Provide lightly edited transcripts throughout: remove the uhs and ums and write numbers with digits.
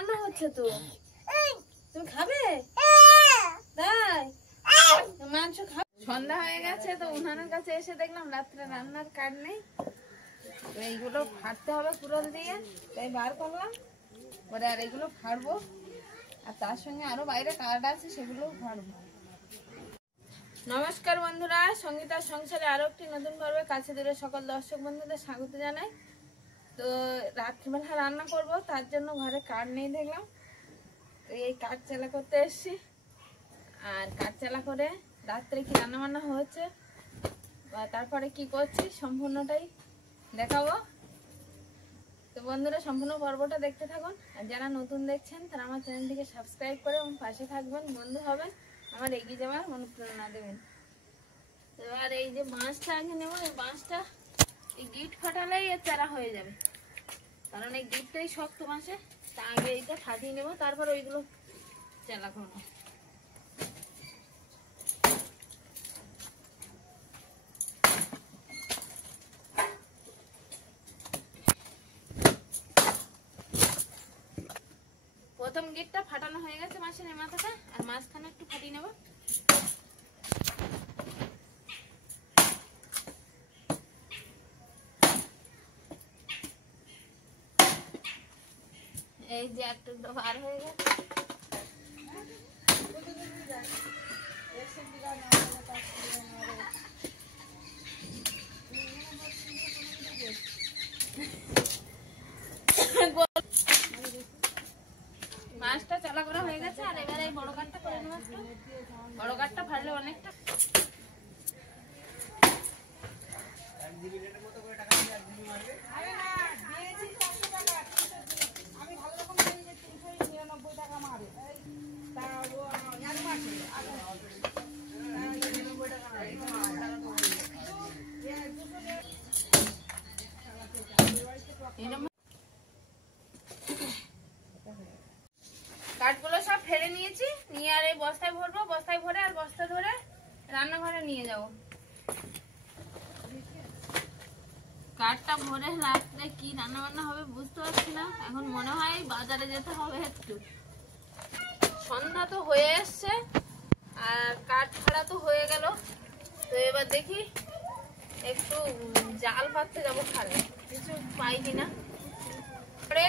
রান্না হচ্ছে তো, তুমি খাবে? তাই মাংস খাবে? সন্ধ্যা হয়ে গেছে তো উনানের কাছে এসে দেখলাম রাত্রে রান্নার কাঠ নেই, তো এইগুলো ফাটতে হবে কুড়াল দিয়ে, তাই বার করলাম। পরে আর এগুলো ফাড়বো, আর তার সঙ্গে আরো বাইরে কাঠ আছে সেগুলোও ফাড়বো। নমস্কার বন্ধুরা, সঙ্গীতার সংসারে আরো একটি নতুন পর্বে কাছে দূরে সকল দর্শক বন্ধুদের স্বাগত জানাই। তো রাত্রিবেলা রান্না করব, তার জন্য ঘরে কাঠ নেই দেখলাম, তো এই কাঠ চালা করতে এসছি। আর কাঠ চালা করে রাত্রে কি রান্না বান্না হচ্ছে বা তারপরে কি করছি সম্পূর্ণটাই দেখাবো। তো বন্ধুরা সম্পূর্ণ পর্বটা দেখতে থাকুন, আর যারা নতুন দেখছেন তারা আমার চ্যানেলটিকে সাবস্ক্রাইব করে এবং পাশে থাকবেন, বন্ধু হবেন, আমার এগিয়ে যাওয়ার অনুপ্রেরণা দেবেন। তো আর এই যে বাঁশটা আগে নেব, এই বাঁশটা এই গিট ফাটালেই এর চারা হয়ে যাবে, কারণ এই গিটটাই শক্ত বাঁশে। তা আগে এইটা ফাটিয়ে নেব, তারপর ওইগুলো চালা করবো। প্রথম গিটটা ফাটানো হয়ে গেছে মাছের মাথাটা, আর মাঝখানে একটু ফাটিয়ে নেব। এই যে একটু বার হয়ে গেছে, মাছটা চালা করা হয়ে গেছে। আর এবার এই বড় কাঠটা করে নেব, বড় কাঠটা ফাটলে অনেকটা। কাঠগুলো সব ফেলে নিয়েছি, নিয়ে আর এই বস্তায় ভরবো, বস্তায় ভরে আর বস্তা ধরে রান্নাঘরে নিয়ে যাব। কাঠটা ভরে রাত্রে কি রান্না বান্না হবে বুঝতে পারছি না, এখন মনে হয় বাজারে যেতে হবে একটু। সন্ধ্যা তো হয়ে এসছে আর কাঠ ছাড়া তো হয়ে গেল, তো এবার দেখি একটু জাল পাততে যাবো, খালে কিছু পাই কিনা। পরে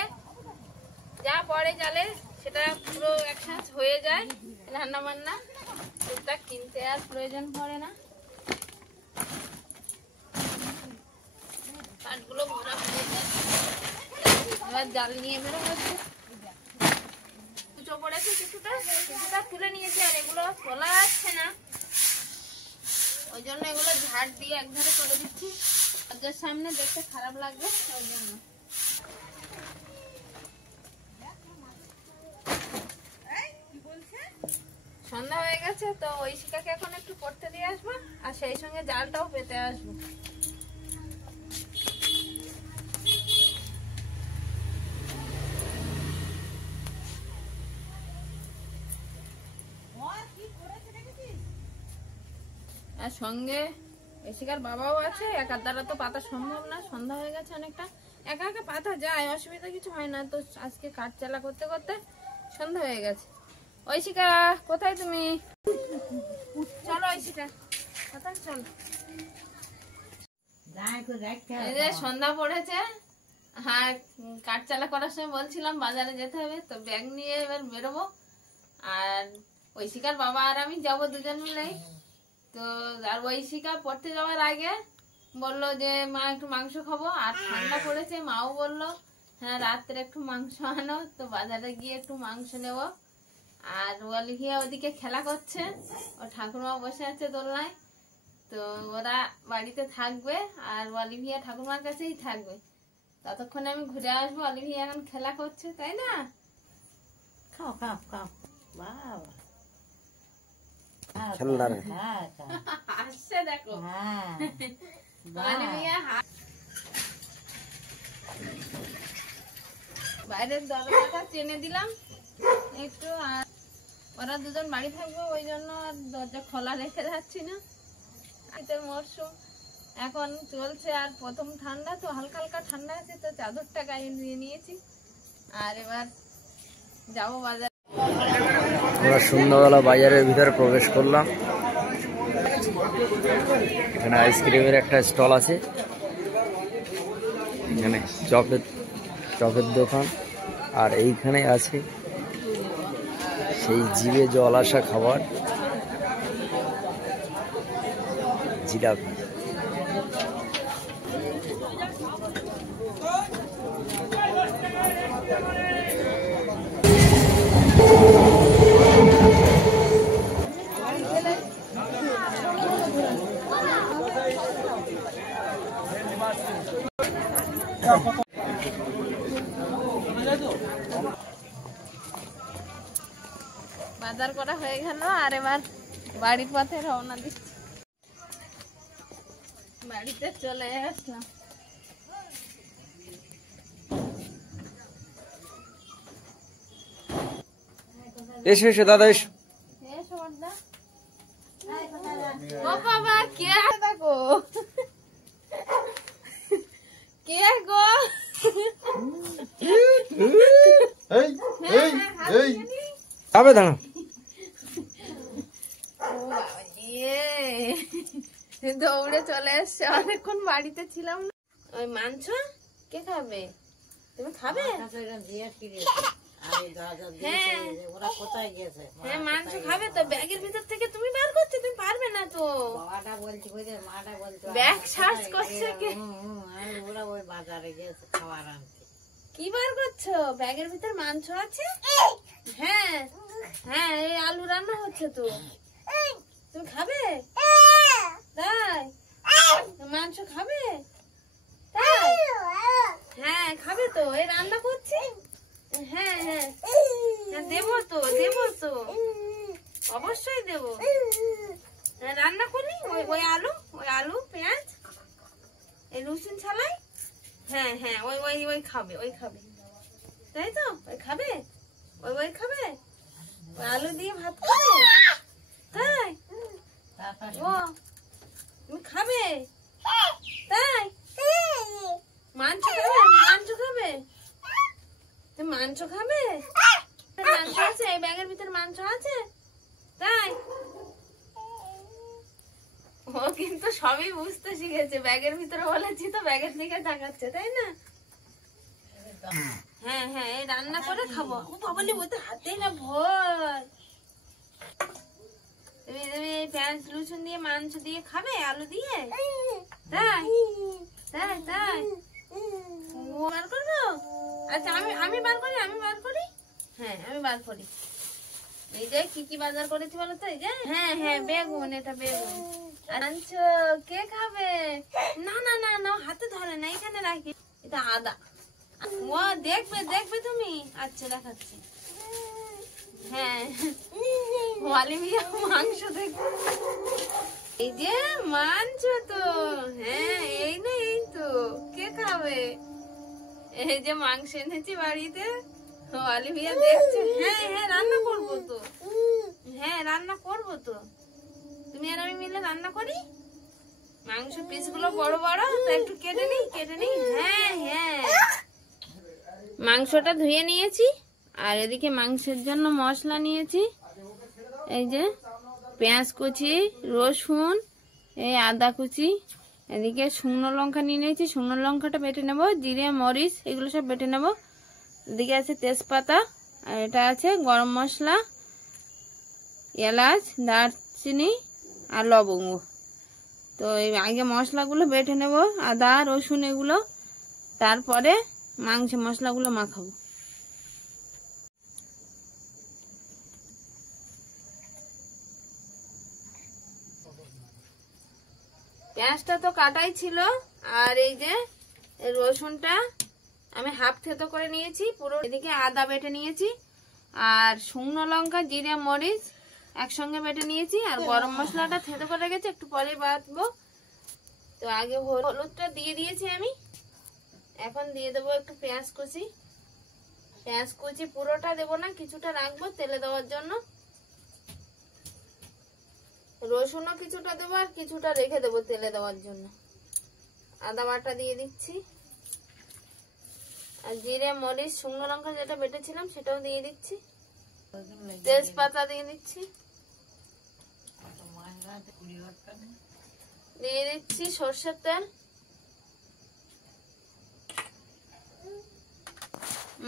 যা পরে জালে সেটা পুরো একসাথে হয়ে যায় রান্না বান্না, সেটা কিনতে আর প্রয়োজন পড়ে না। কাঠগুলো ভরা হয়ে যায়, এবার জাল নিয়ে বেরোবো। কুচো পড়েছে কিছুটা, কিছুটা তুলে নিয়েছি, আর এগুলো তোলা যাচ্ছে না, ওই জন্য এগুলো ঝাড় দিয়ে একধারে করে দিচ্ছি, ওদের সামনে দেখতে খারাপ লাগবে ওই জন্য। সন্ধ্যা হয়ে গেছে, তো ওই শিকাকে এখন একটু পড়তে দিয়ে আসবো, আর সেই সঙ্গে জালটাও পেতে আসবো। আর সঙ্গে শিকার বাবাও আছে, একার দ্বারা তো পাতা সম্ভব না, সন্ধ্যা হয়ে গেছে অনেকটা, একা একা পাতা যায়, অসুবিধা কিছু হয় না। তো আজকে কাঠ চালা করতে করতে সন্ধ্যা হয়ে গেছে। ঐশিকা কোথায় তুমি? চলো ঐশিকা, কোথায় চলো। এই যে সন্ধ্যা পড়েছে, আর কাঠ চালা করার সময় বলছিলাম বাজারে যেতে হবে, তো ব্যাগ নিয়ে এবার বেরোবো। আর ঐশিকার বাবা আর আমি যাবো দুজন মিলেই। তো আর ঐশিকা পড়তে যাওয়ার আগে বললো যে মা একটু মাংস খাবো, আর ঠান্ডা পড়েছে, মাও বললো হ্যাঁ রাত্রে একটু মাংস আনো, তো বাজারে গিয়ে একটু মাংস নেবো। আর অলিভিয়া ওদিকে খেলা করছে, ও ঠাকুরমা বসে আছে দোলনায়, তো ওরা বাড়িতে থাকবে আর অলিভিয়া ঠাকুরমার কাছেই থাকবে, ততক্ষণে আমি ঘুরে আসবো। অলিভিয়া এখন খেলা করছে, তাই না? খাও খাও খাও, বাবা আসছে দেখো, বাইরের দরজাটা চেনে দিলাম একটু, আর ওরা দুজন বাড়ি থাকবো ওই জন্য আর দরজা খোলা রেখে যাচ্ছি না। শীতের মরশুম এখন চলছে, আর প্রথম ঠান্ডা তো হালকা হালকা ঠান্ডা আছে, তো চাদরটা গায়ে দিয়ে নিয়েছি। আর এবার যাবো বাজার। আমরা সন্ধ্যাবেলা বাজারের ভিতরে প্রবেশ করলাম। এখানে আইসক্রিমের একটা স্টল আছে, এখানে চপের দোকান, আর এইখানে আছে সেই জিভে জল আসা খাবার জিলাপি। বাজার করা হয়ে গেল, আর এবার বাড়ির পথে রওনা দিচ্ছি। বাড়িতে চলে আসলাম। এসো এসো দাদা এসো। ও বাবা, কে দেখো, কে গো? যাবে দাঁড়া। দৌড়ে চলে এসছে, অনেকক্ষণ বাড়িতে ছিলাম না। ওই মাংস কে খাবে? তুমি খাবে? হ্যাঁ মাংস খাবে তো। ব্যাগের ভিতর থেকে তুমি বার করছো, তুমি পারবে না তো। ব্যাগ সার্চ করছে কে? কি বার করছো? ব্যাগের ভিতর মাংস আছে। হ্যাঁ হ্যাঁ, এই আলু রান্না হচ্ছে তো। তুমি খাবে? তাই মাংস খাবে? তাই হ্যাঁ খাবে তো, এই রান্না করছি। হ্যাঁ হ্যাঁ দেবো তো, দেবো তো, অবশ্যই দেবো। রান্না করি ওই আলু পেঁয়াজ, এই রসুন ছালাই। হ্যাঁ হ্যাঁ ওই ওই ওই খাবে, ওই খাবে, তাই তো? ওই খাবে, ওই খাবে, ওই আলু দিয়ে ভাত খাবে। তাই ও তুমি খাবে? তাই মাংস খাবে? মাংস খাবে? তুমি মাংস খাবে? মাংস আছে এই ব্যাগের ভিতর, মাংস আছে। তাই ও কিন্তু সবই বুঝতে শিখেছে। ব্যাগের ভিতরে বলেছি তো ব্যাগের দিকে তাকাচ্ছে, তাই না? হ্যাঁ হ্যাঁ এই রান্না করে খাবো। ও বাবালি, ওই তো হাতেই না ভয়। তুমি এই পেঁয়াজ রসুন দিয়ে মাংস দিয়ে খাবে, আলু দিয়ে? তাই তাই তাই ও বার করবো? আচ্ছা আমি বার করি, হ্যাঁ আমি বার করি। এই যে কি কি বাজার করেছি বলো তো? এই যে হ্যাঁ হ্যাঁ বেগুন, এটা বেগুন। আনছো, কে খাবে? না না না না, হাতে ধরে না, এখানে রাখি। এটা আদা। ও দেখবে দেখবে তুমি? আচ্ছা দেখাচ্ছি। হ্যাঁ অলিভিয়া মাংস দেখবে। এই যে মাংস তো, হ্যাঁ এই না, এই তো। কে খাবে? এই যে মাংস এনেছি বাড়িতে, অলিভিয়া দেখছে। হ্যাঁ হ্যাঁ রান্না করবো তো, হ্যাঁ রান্না করবো তো। তুমি আর আমি মিলে রান্না করি। মাংস পিসগুলো বড় বড় তো, একটু কেটে নিই। হ্যাঁ হ্যাঁ মাংসটা ধুয়ে নিয়েছি, আর এদিকে মাংসের জন্য মশলা নিয়েছি। এই যে পেঁয়াজ কুচি, রসুন, এই আদা কুচি, এদিকে শুকনো লঙ্কা নিয়ে নিয়েছি। শুকনো লঙ্কাটা বেটে নেব, জিরে মরিচ এগুলো সব বেটে নেব। এদিকে আছে তেজপাতা, আর এটা আছে গরম মশলা, এলাচ, দারচিনি আর লবঙ্গ। তো এই আগে মশলাগুলো বেটে নেব, আদা রসুন এগুলো, তারপরে মাংস মশলাগুলো মাখাবো। পেঁয়াজটা তো কাটাই ছিল, আর এই যে রসুনটা আমি হাফ থেতো করে নিয়েছি পুরো। এদিকে আদা বেটে নিয়েছি, আর শুকনো লঙ্কা, জিরে মরিচ একসঙ্গে বেটে নিয়েছি, আর গরম মশলাটা থেতো করে গেছে, একটু পরে বাটবো। তো আগে হলুদটা দিয়ে দিয়েছি আমি। এখন দিয়ে দেবো একটু পেঁয়াজ কুচি। পেঁয়াজ কুচি পুরোটা দেবো না, কিছুটা রাখবো তেলে দেওয়ার জন্য। রসুনও কিছুটা দেবো, আর কিছুটা রেখে দেবো তেলে দেওয়ার জন্য। আদা বাটা দিয়ে দিচ্ছি, আর জিরে মরিচ শুকনো লঙ্কা যেটা বেটেছিলাম সেটাও দিয়ে দিচ্ছি, তেজপাতা দিয়ে দিচ্ছি, দিয়ে দিচ্ছি সর্ষের তেল।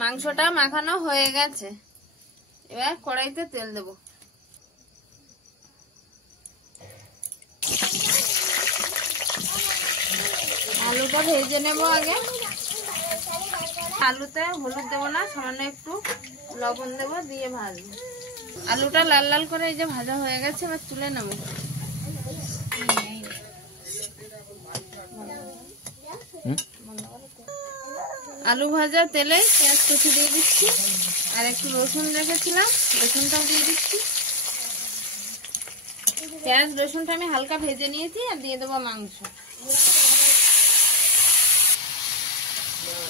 মাংসটা মাখানো হয়ে গেছে, এবার কড়াইতে তেল দেব। আলুটা ভেজে নেব আগে। আলুতে হলুদ দেবো না, সামান্য একটু লবণ দেবো, দিয়ে ভাজবো। আলুটা লাল লাল করে এই যে ভাজা হয়ে গেছে, এবার তুলে নেব। আলু ভাজা তেলে পেঁয়াজ কুচি দিয়ে দিচ্ছি, আর একটু রসুন রেখেছিলাম, রসুনটাও দিয়ে দিচ্ছি। পেঁয়াজ রসুনটা আমি হালকা ভেজে নিয়েছি, আর দিয়ে দেবো মাংস।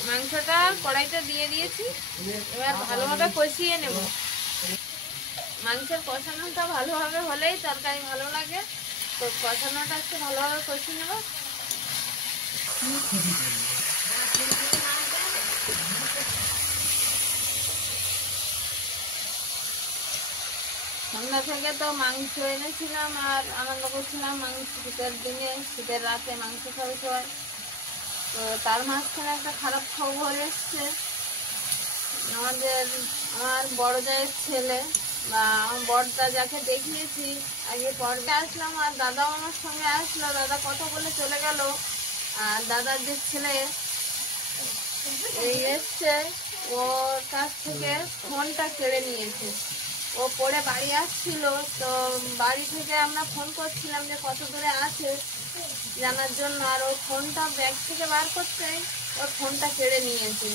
মাংসটা কড়াইতে দিয়ে দিয়েছি, এবার ভালোভাবে কষিয়ে নেব। মাংসের কষানোটা ভালোভাবে হলেই তরকারি ভালো লাগে, তো কষানোটা একটু ভালোভাবে কষিয়ে নেব। সন্ধ্যা থেকে তো মাংস এনেছিলাম আর আনন্দ করছিলাম। মাংস শীতের দিনে, শীতের রাতে মাংস খাবে সবাই। তো তার মাঝখানে একটা খারাপ খবর এসছে। আমার বড় জায়ের ছেলে বা আমার বড়দা, যাকে দেখিয়েছি আগে পর্বে আসলাম, আর দাদাও আমার সঙ্গে আসলো। দাদা কথা বলে চলে গেল, আর দাদার যে ছেলে এই এসছে, ওর কাছ থেকে ফোনটা কেড়ে নিয়েছে। ও পড়ে বাড়ি আসছিল, তো বাড়ি থেকে আমরা ফোন করছিলাম যে কত দূরে আছে জানার জন্য, আর ওর ফোনটা ব্যাগ থেকে বার করতে ওর ফোনটা কেড়ে নিয়েছে।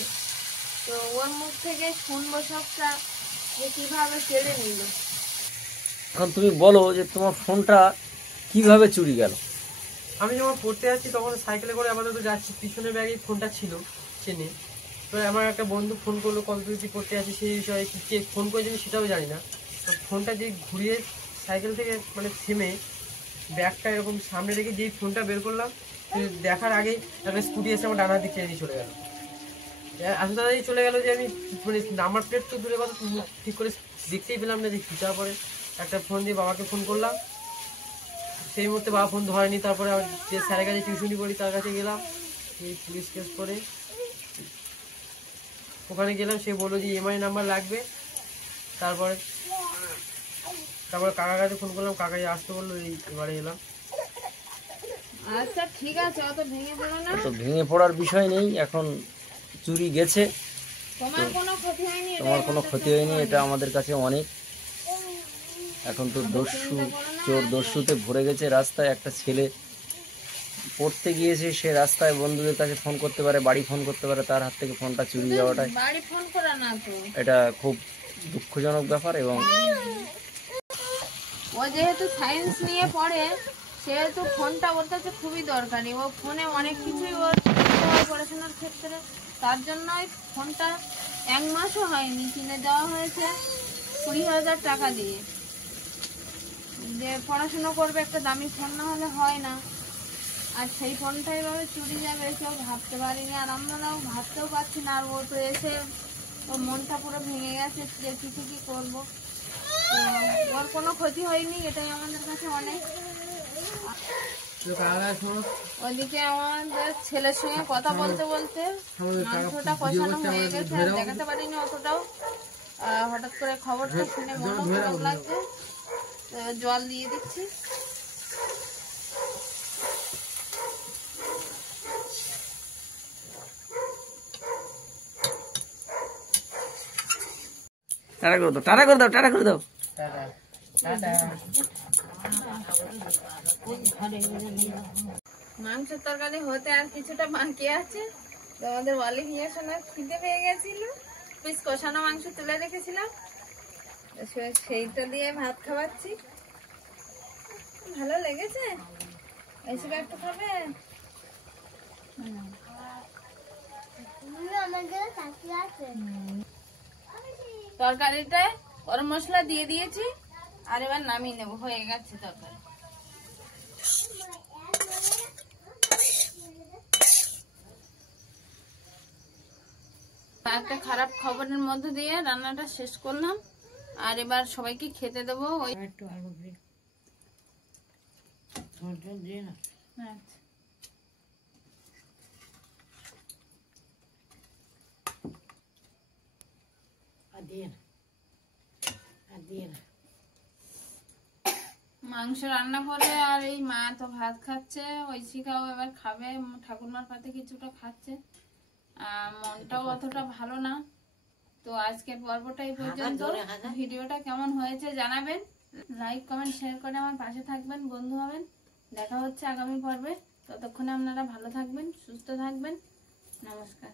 তো ওর মুখ থেকে শুনবো সবটা যে কিভাবে কেড়ে নিল। এখন তুমি বলো যে তোমার ফোনটা কিভাবে চুরি গেল? আমি যখন পড়তে যাচ্ছি তখন সাইকেলে করে আপাতত যাচ্ছি, পিছনের ব্যাগে ফোনটা ছিল চেনে। তো আমার একটা বন্ধু ফোন করলো, কত দূর কি পড়তে যাচ্ছি সেই বিষয়ে, কে ফোন করেছিল সেটাও জানি না। তো ফোনটা যে ঘুরিয়ে সাইকেল থেকে মানে থেমে ব্যাগটা এরকম সামনে রেখে যেই ফোনটা বের করলাম, দেখার আগেই একটা স্কুটি এসে আমার ডান হাত দিকে টেনে দিয়ে চলে গেল। আসলে তাড়াতাড়ি চলে গেল যে আমি মানে নাম্বার প্লেট তো দূরে কথা ঠিক করে দেখতেই পেলাম না যে কী। তারপরে একটা ফোন দিয়ে বাবাকে ফোন করলাম, সেই মুহূর্তে বাবা ফোন ধরেনি। তারপরে যে স্যারের কাছে টিউশনি পড়ি তার কাছে গেলাম, এই পুলিশ কেস করে ওখানে গেলাম। সে বললো যে ইএমআই নাম্বার লাগবে। তারপরে কাকার কাছে ফোন করলাম, কাকাই আসতে বললো, এই এবারে এলাম। আচ্ছা ঠিক আছে, অত ভেঙে পড়ো না। তো ভেঙে পড়ার বিষয় নেই, এখন চুরি গেছে, তোমার কোনো ক্ষতি হয়নি, তোমার কোনো ক্ষতি হয়নি, এটা আমাদের কাছে অনেক। এখন তো চোর দস্যুতে ভরে গেছে রাস্তায়। একটা ছেলে পড়তে গিয়েছে, সে রাস্তায় বন্ধুদের কাছে ফোন করতে পারে, বাড়ি ফোন করতে পারে, তার হাত থেকে ফোনটা চুরি যাওয়াটাই বাড়ি ফোন করা না তো, এটা খুব দুঃখজনক ব্যাপার। এবং ও যেহেতু সায়েন্স নিয়ে পড়ে, সেহেতু ফোনটা ওর কাছে খুবই দরকারি। ও ফোনে অনেক কিছুই ওর করতে হয় পড়াশোনার ক্ষেত্রে, তার জন্যই ফোনটা 1 মাসও হয়নি কিনে দেওয়া হয়েছে 20,000 টাকা দিয়ে। যে পড়াশোনা করবে, একটা দামি ফোন না হলে হয় না। আর সেই ফোনটা এভাবে চুরি যাবে কেউ ভাবতে পারিনি, আর আমরাও ভাবতেও পারছি না। আর ও তো এসে ওর মনটা পুরো ভেঙে গেছে যে কিছু কি করবো। তো ওর কোনো ক্ষতি হয়নি, এটাই আমাদের কাছে অনেক। ওদিকে আমাদের ছেলের সঙ্গে কথা বলতে বলতে মাংসটা কষানো হয়ে গেছে, আর দেখাতে পারিনি অতটাও। হঠাৎ করে খবরটা শুনে মনও খারাপ লাগছে, জল দিয়ে দিচ্ছি। টাটা করে দাও, টাটা করে দাও, টাটা করে দাও। মাংসের তরকারি হতে আর কিছুটা বাকি আছে। তোমাদের ওয়ালি নিয়ে শোনার খিদে পেয়ে গেছিল, পিস কষানো মাংস তুলে রেখেছিলাম, সেইটা দিয়ে ভাত খাওয়াচ্ছি। ভালো লেগেছে, এসব একটু খাবে। তরকারিটায় গরম মশলা দিয়ে দিয়েছি, আর এবার নামিয়ে নেবো, হয়ে গেছে তরকারি। একটা খারাপ খবরের মধ্যে দিয়ে রান্নাটা শেষ করলাম। আর এবার সবাইকে খেতে দেবো। ওই একটু আলু দিয়ে ঝোল ঝোল দিয়ে না, আচ্ছা। আর দিয়ে না, আর দিয়ে না। মাংস রান্না করে আর এই মা তো ভাত খাচ্ছে, ঐশিকাও এবার খাবে, ঠাকুরমার পাতে কিছুটা খাচ্ছে। মনটাও অতটা ভালো না। তো আজকের পর্বটা এই পর্যন্ত। ভিডিওটা কেমন হয়েছে জানাবেন, লাইক কমেন্ট শেয়ার করে আমার পাশে থাকবেন, বন্ধু হবেন। দেখা হচ্ছে আগামী পর্বে। ততক্ষণে আপনারা ভালো থাকবেন, সুস্থ থাকবেন। নমস্কার।